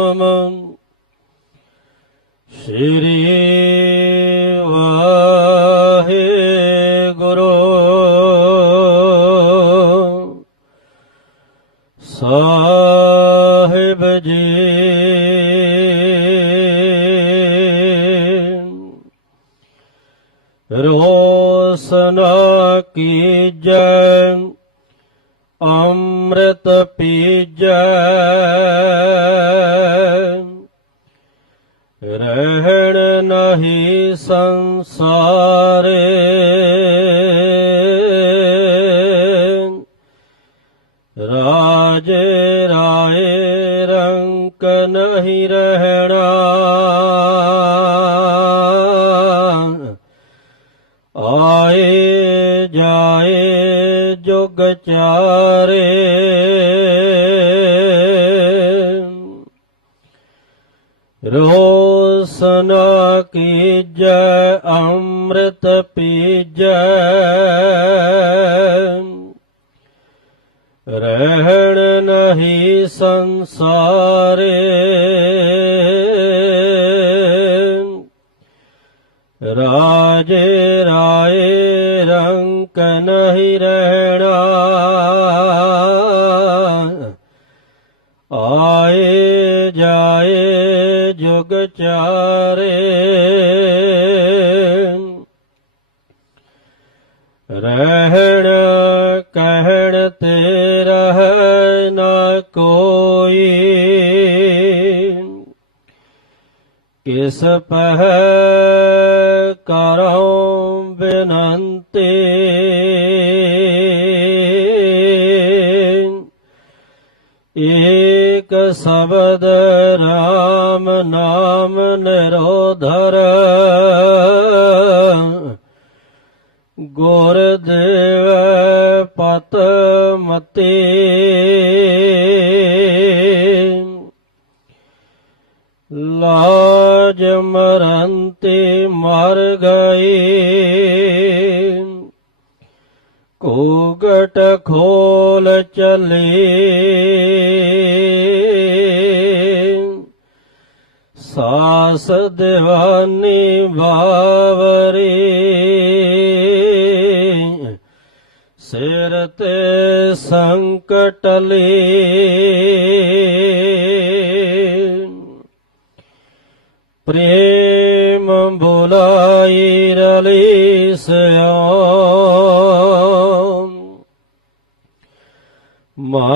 ਰਾਮ ਸ਼੍ਰੀ ਵਾਹਿਗੁਰੂ ਸਾਹਿਬ ਜੀ अमृतपीज। रहण नहि संसारे। राजे राय रङ्क नहि रहणा। ਜਾਏ ਜੁਗ ਚਾਰੇ। ਰੋਸਨਾ ਕੀਜੈ ਅੰਮ੍ਰਿਤ ਪੀਜੈ। ਰਹਿਣ ਨਹੀਂ ਸੰਸਾਰੇ। ਰਾਜੇ ਰਾਏ ਰੰਕ ਨਹੀਂ ਰਹਿਣਾ। ਆਏ ਜਾਏ ਜੁਗ ਚਾਰੇ। ਰਹਿਣ ਕਹਿਣ ਤੇ ਰਹਿ ਨਾ ਕੋਈ। ਕਿਸ ਪਹਿ ਕਰਉ ਬੇਨੰਤੀ ਏਕ ਸ਼ਬਦ RAM ਨਾਮ ਨਿਰੋਧਰ। ਗੁਰ ਦੇਵ ਪਤ ਮਤੇ। ਲਾਜ ਮਰੰਤੇ ਮਰ ਗਏ। ਕੋਗਟ ਖੋਲ ਚਲੇ। ਸਾਸ ਦਿਵਾਨੀ ਬਾਵਰੇ ਸਿਰ ਤੇ ਸੰਕਟ ਲੇ। ਪ੍ਰੇਮ ਬੁਲਾਈ ਰਲੀ ਸਿਓ।